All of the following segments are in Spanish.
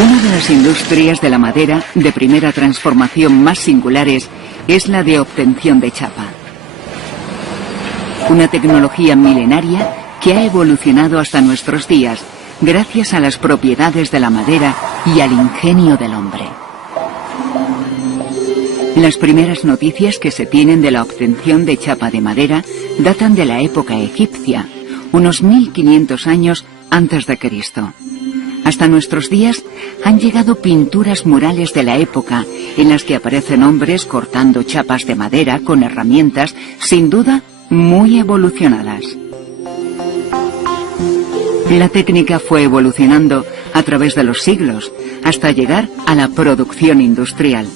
Una de las industrias de la madera de primera transformación más singulares es la de obtención de chapa. Una tecnología milenaria que ha evolucionado hasta nuestros días gracias a las propiedades de la madera y al ingenio del hombre. Las primeras noticias que se tienen de la obtención de chapa de madera datan de la época egipcia, unos 1500 años antes de Cristo. Hasta nuestros días han llegado pinturas murales de la época en las que aparecen hombres cortando chapas de madera con herramientas, sin duda, muy evolucionadas. La técnica fue evolucionando a través de los siglos hasta llegar a la producción industrial,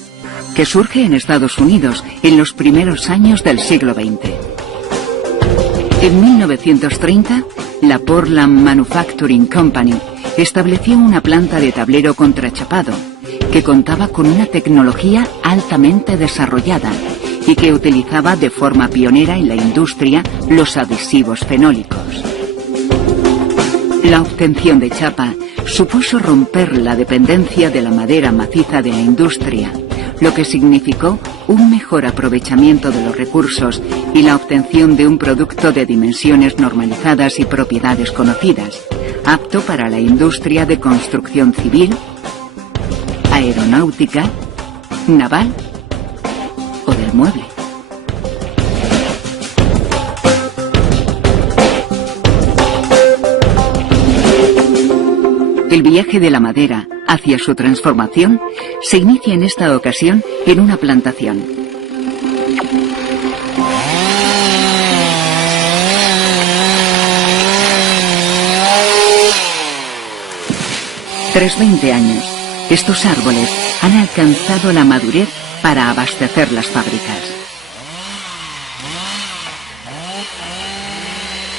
que surge en Estados Unidos en los primeros años del siglo XX. En 1930, la Portland Manufacturing Company estableció una planta de tablero contrachapado que contaba con una tecnología altamente desarrollada y que utilizaba de forma pionera en la industria los adhesivos fenólicos. La obtención de chapa supuso romper la dependencia de la madera maciza de la industria, lo que significó un mejor aprovechamiento de los recursos y la obtención de un producto de dimensiones normalizadas y propiedades conocidas, apto para la industria de construcción civil, aeronáutica, naval o del mueble. El viaje de la madera hacia su transformación se inicia en esta ocasión en una plantación. Tras 20 años, estos árboles han alcanzado la madurez para abastecer las fábricas.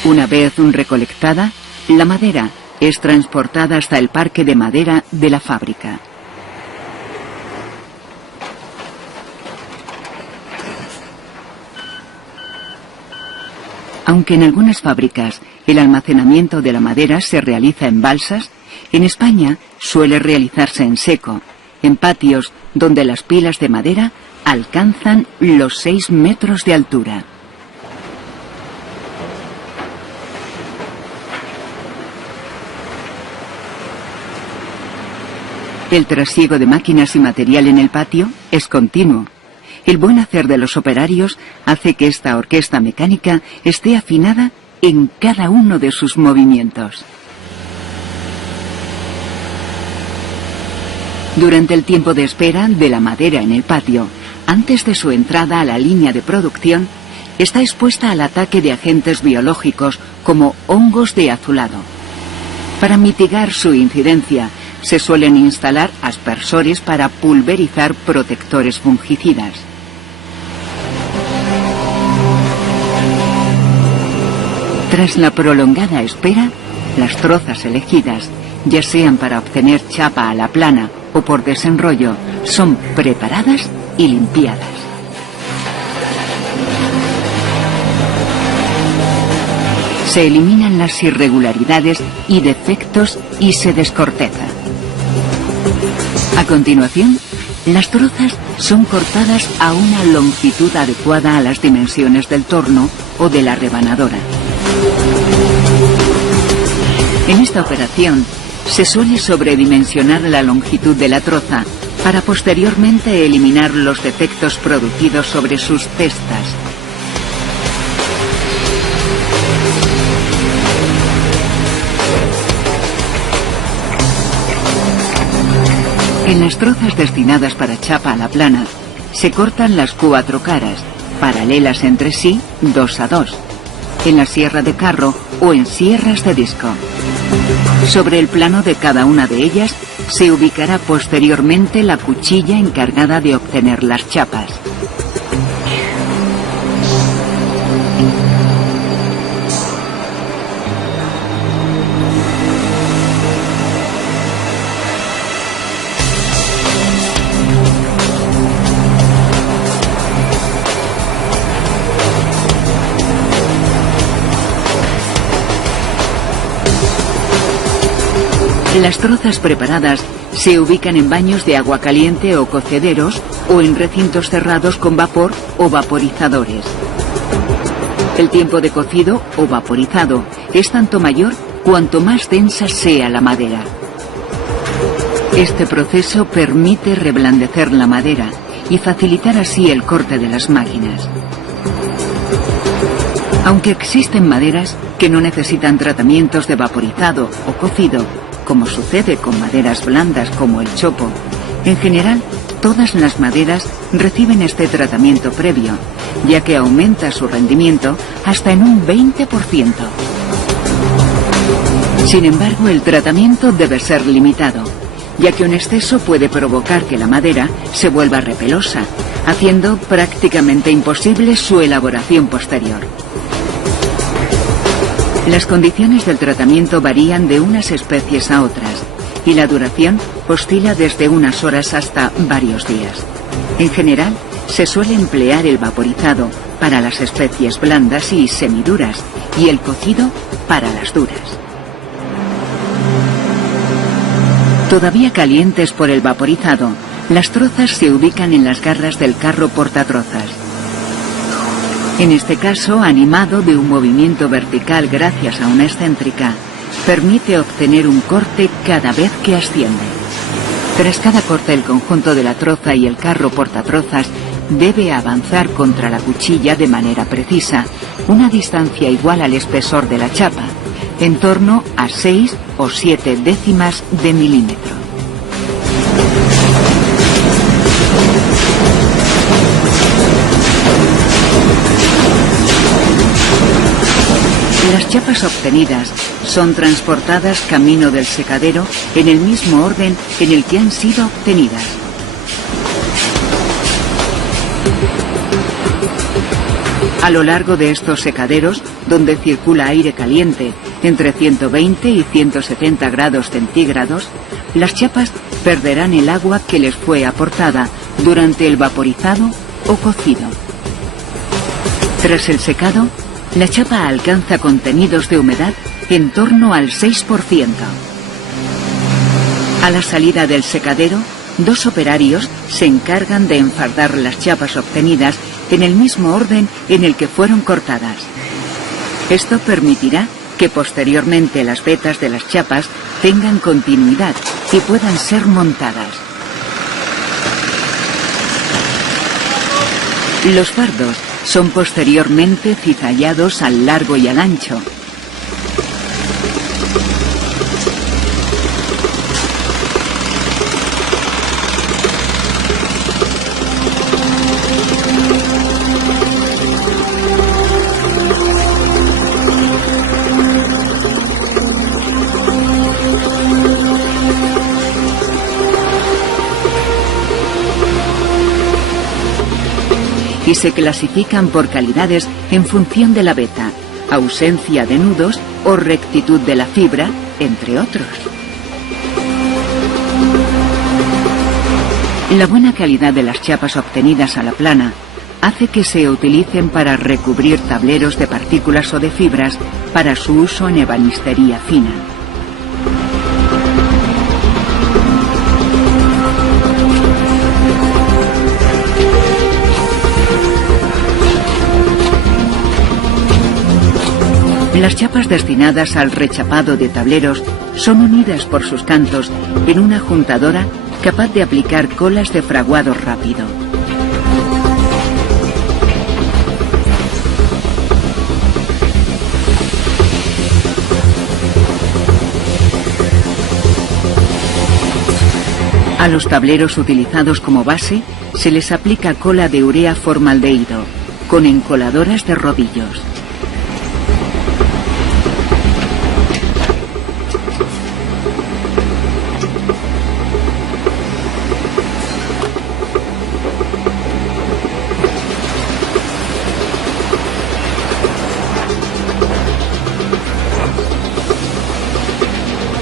Una vez recolectada, la madera es transportada hasta el parque de madera de la fábrica. Aunque en algunas fábricas el almacenamiento de la madera se realiza en balsas, en España suele realizarse en seco, en patios donde las pilas de madera alcanzan los 6 metros de altura. El trasiego de máquinas y material en el patio es continuo. El buen hacer de los operarios hace que esta orquesta mecánica esté afinada en cada uno de sus movimientos. Durante el tiempo de espera de la madera en el patio, antes de su entrada a la línea de producción, está expuesta al ataque de agentes biológicos como hongos de azulado. Para mitigar su incidencia, se suelen instalar aspersores para pulverizar protectores fungicidas. Tras la prolongada espera, las trozas elegidas, ya sean para obtener chapa a la plana o por desenrollo, son preparadas y limpiadas. Se eliminan las irregularidades y defectos y se descorteza. A continuación, las trozas son cortadas a una longitud adecuada a las dimensiones del torno o de la rebanadora. En esta operación, se suele sobredimensionar la longitud de la troza para posteriormente eliminar los defectos producidos sobre sus cestas. En las trozas destinadas para chapa a la plana, se cortan las 4 caras, paralelas entre sí 2 a 2, en la sierra de carro o en sierras de disco. Sobre el plano de cada una de ellas se ubicará posteriormente la cuchilla encargada de obtener las chapas. Las trozas preparadas se ubican en baños de agua caliente o cocederos o en recintos cerrados con vapor o vaporizadores. El tiempo de cocido o vaporizado es tanto mayor cuanto más densa sea la madera. Este proceso permite reblandecer la madera y facilitar así el corte de las máquinas. Aunque existen maderas que no necesitan tratamientos de vaporizado o cocido, como sucede con maderas blandas como el chopo, en general todas las maderas reciben este tratamiento previo, ya que aumenta su rendimiento hasta en un 20%. Sin embargo, el tratamiento debe ser limitado, ya que un exceso puede provocar que la madera se vuelva repelosa, haciendo prácticamente imposible su elaboración posterior. Las condiciones del tratamiento varían de unas especies a otras, y la duración oscila desde unas horas hasta varios días. En general, se suele emplear el vaporizado para las especies blandas y semiduras, y el cocido para las duras. Todavía calientes por el vaporizado, las trozas se ubican en las garras del carro portatrozas. En este caso, animado de un movimiento vertical gracias a una excéntrica, permite obtener un corte cada vez que asciende. Tras cada corte, el conjunto de la troza y el carro portatrozas debe avanzar contra la cuchilla de manera precisa, una distancia igual al espesor de la chapa, en torno a 6 o 7 décimas de milímetro. Las chapas obtenidas son transportadas camino del secadero en el mismo orden en el que han sido obtenidas. A lo largo de estos secaderos, donde circula aire caliente entre 120 y 170 grados centígrados, las chapas perderán el agua que les fue aportada durante el vaporizado o cocido. Tras el secado, la chapa alcanza contenidos de humedad en torno al 6%. A la salida del secadero, 2 operarios se encargan de enfardar las chapas obtenidas en el mismo orden en el que fueron cortadas. Esto permitirá que posteriormente las vetas de las chapas tengan continuidad y puedan ser montadas. Los fardos son posteriormente cizallados al largo y al ancho. Y se clasifican por calidades en función de la veta, ausencia de nudos o rectitud de la fibra, entre otros. La buena calidad de las chapas obtenidas a la plana hace que se utilicen para recubrir tableros de partículas o de fibras para su uso en ebanistería fina. Las chapas destinadas al rechapado de tableros son unidas por sus cantos en una juntadora capaz de aplicar colas de fraguado rápido. A los tableros utilizados como base se les aplica cola de urea formaldehído, con encoladoras de rodillos.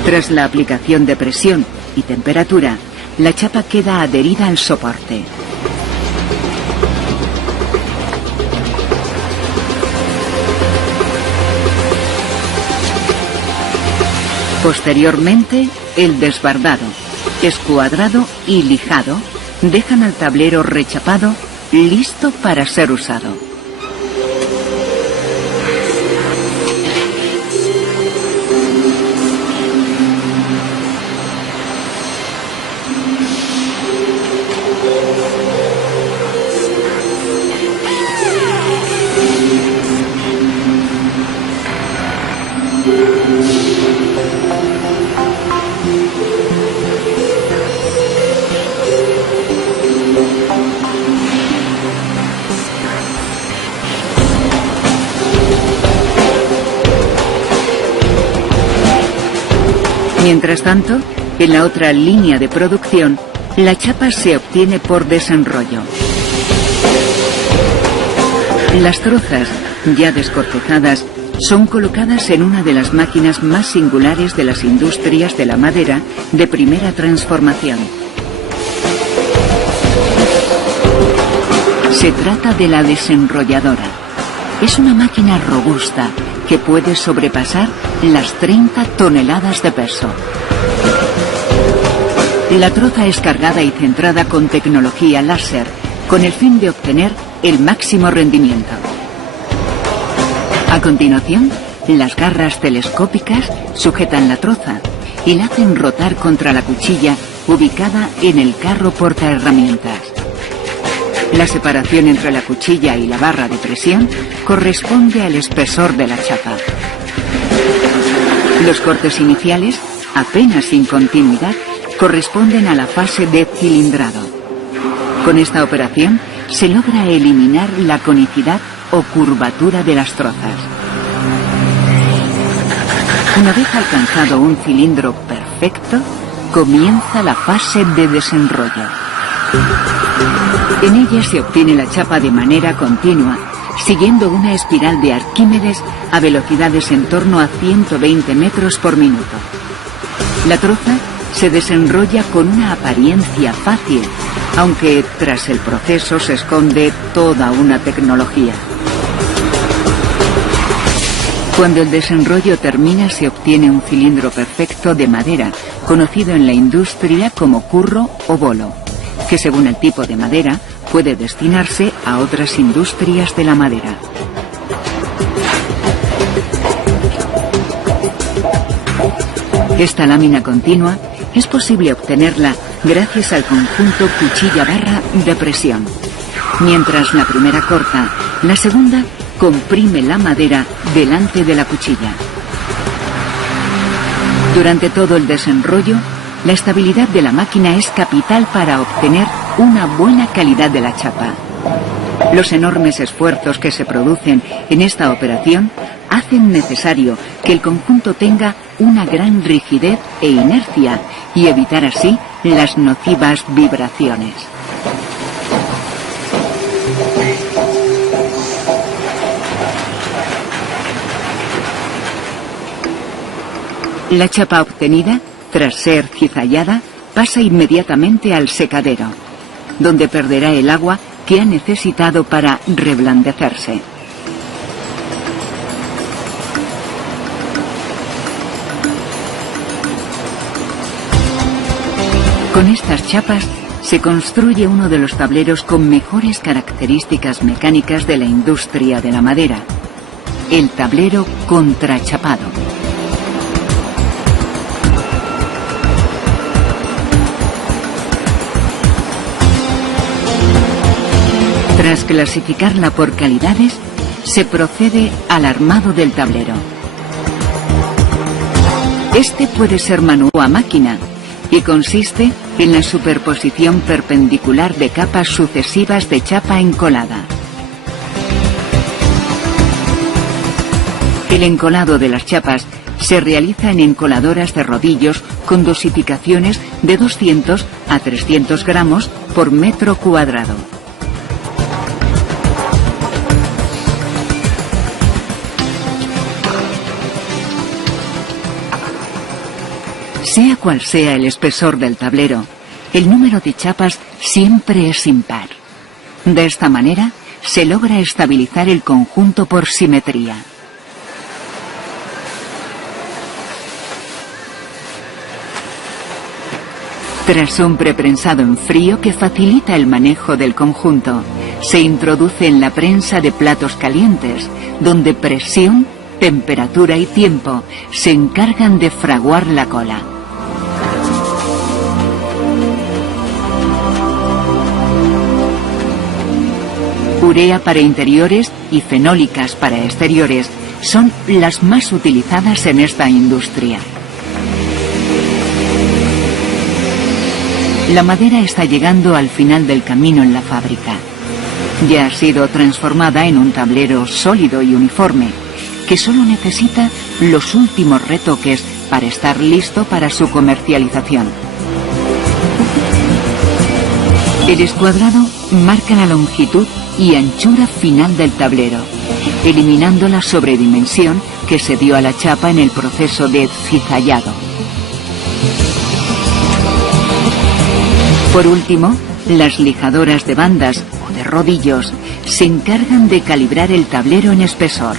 Tras la aplicación de presión y temperatura, la chapa queda adherida al soporte. Posteriormente, el desbardado, escuadrado y lijado dejan al tablero rechapado listo para ser usado. Mientras tanto, en la otra línea de producción, la chapa se obtiene por desenrollo. Las trozas, ya descortejadas, son colocadas en una de las máquinas más singulares de las industrias de la madera de primera transformación. Se trata de la desenrolladora. Es una máquina robusta que puede sobrepasar las 30 toneladas de peso. La troza es cargada y centrada con tecnología láser, con el fin de obtener el máximo rendimiento. A continuación, las garras telescópicas sujetan la troza y la hacen rotar contra la cuchilla ubicada en el carro portaherramientas. La separación entre la cuchilla y la barra de presión corresponde al espesor de la chapa. Los cortes iniciales, apenas sin continuidad, corresponden a la fase de cilindrado. Con esta operación se logra eliminar la conicidad o curvatura de las trozas. Una vez alcanzado un cilindro perfecto, comienza la fase de desenrollo. En ella se obtiene la chapa de manera continua, siguiendo una espiral de Arquímedes a velocidades en torno a 120 metros por minuto. La troza se desenrolla con una apariencia fácil, aunque tras el proceso se esconde toda una tecnología. Cuando el desenrollo termina, se obtiene un cilindro perfecto de madera, conocido en la industria como curro o bolo, que según el tipo de madera puede destinarse a otras industrias de la madera. Esta lámina continua es posible obtenerla gracias al conjunto cuchilla-barra de presión. Mientras la primera corta, la segunda comprime la madera delante de la cuchilla. Durante todo el desenrollo, la estabilidad de la máquina es capital para obtener una buena calidad de la chapa. Los enormes esfuerzos que se producen en esta operación hacen necesario que el conjunto tenga una gran rigidez e inercia y evitar así las nocivas vibraciones. La chapa obtenida, tras ser cizallada, pasa inmediatamente al secadero, donde perderá el agua que ha necesitado para reblandecerse. Con estas chapas se construye uno de los tableros con mejores características mecánicas de la industria de la madera, el tablero contrachapado. Tras clasificarla por calidades, se procede al armado del tablero. Este puede ser manual o a máquina y consiste en la superposición perpendicular de capas sucesivas de chapa encolada. El encolado de las chapas se realiza en encoladoras de rodillos con dosificaciones de 200 a 300 gramos por metro cuadrado. Sea cual sea el espesor del tablero, el número de chapas siempre es impar. De esta manera, se logra estabilizar el conjunto por simetría. Tras un preprensado en frío que facilita el manejo del conjunto, se introduce en la prensa de platos calientes, donde presión, temperatura y tiempo se encargan de fraguar la cola. Urea para interiores y fenólicas para exteriores son las más utilizadas en esta industria. La madera está llegando al final del camino en la fábrica. Ya ha sido transformada en un tablero sólido y uniforme, que solo necesita los últimos retoques para estar listo para su comercialización. El escuadrado marca la longitud y anchura final del tablero, eliminando la sobredimensión que se dio a la chapa en el proceso de cizallado. Por último, las lijadoras de bandas o de rodillos se encargan de calibrar el tablero en espesor.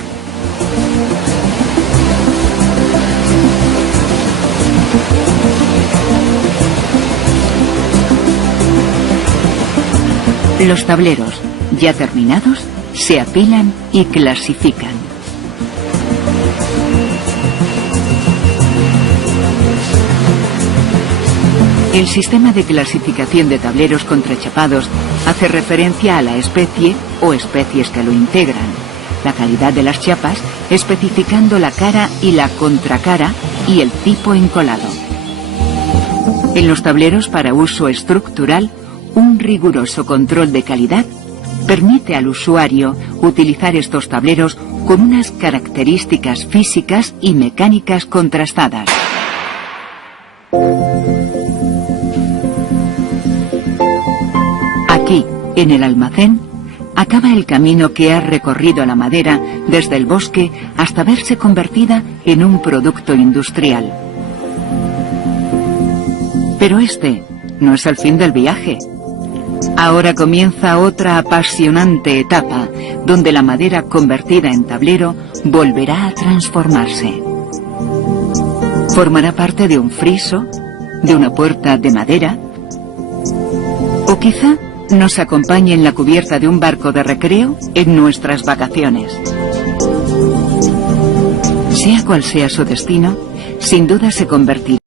Los tableros, ya terminados, se apilan y clasifican. El sistema de clasificación de tableros contrachapados hace referencia a la especie o especies que lo integran, la calidad de las chapas, especificando la cara y la contracara y el tipo encolado. En los tableros para uso estructural, un riguroso control de calidad permite al usuario utilizar estos tableros con unas características físicas y mecánicas contrastadas. Aquí, en el almacén, acaba el camino que ha recorrido la madera desde el bosque hasta verse convertida en un producto industrial. Pero este no es el fin del viaje. Ahora comienza otra apasionante etapa, donde la madera convertida en tablero volverá a transformarse. Formará parte de un friso, de una puerta de madera, o quizá nos acompañe en la cubierta de un barco de recreo en nuestras vacaciones. Sea cual sea su destino, sin duda se convertirá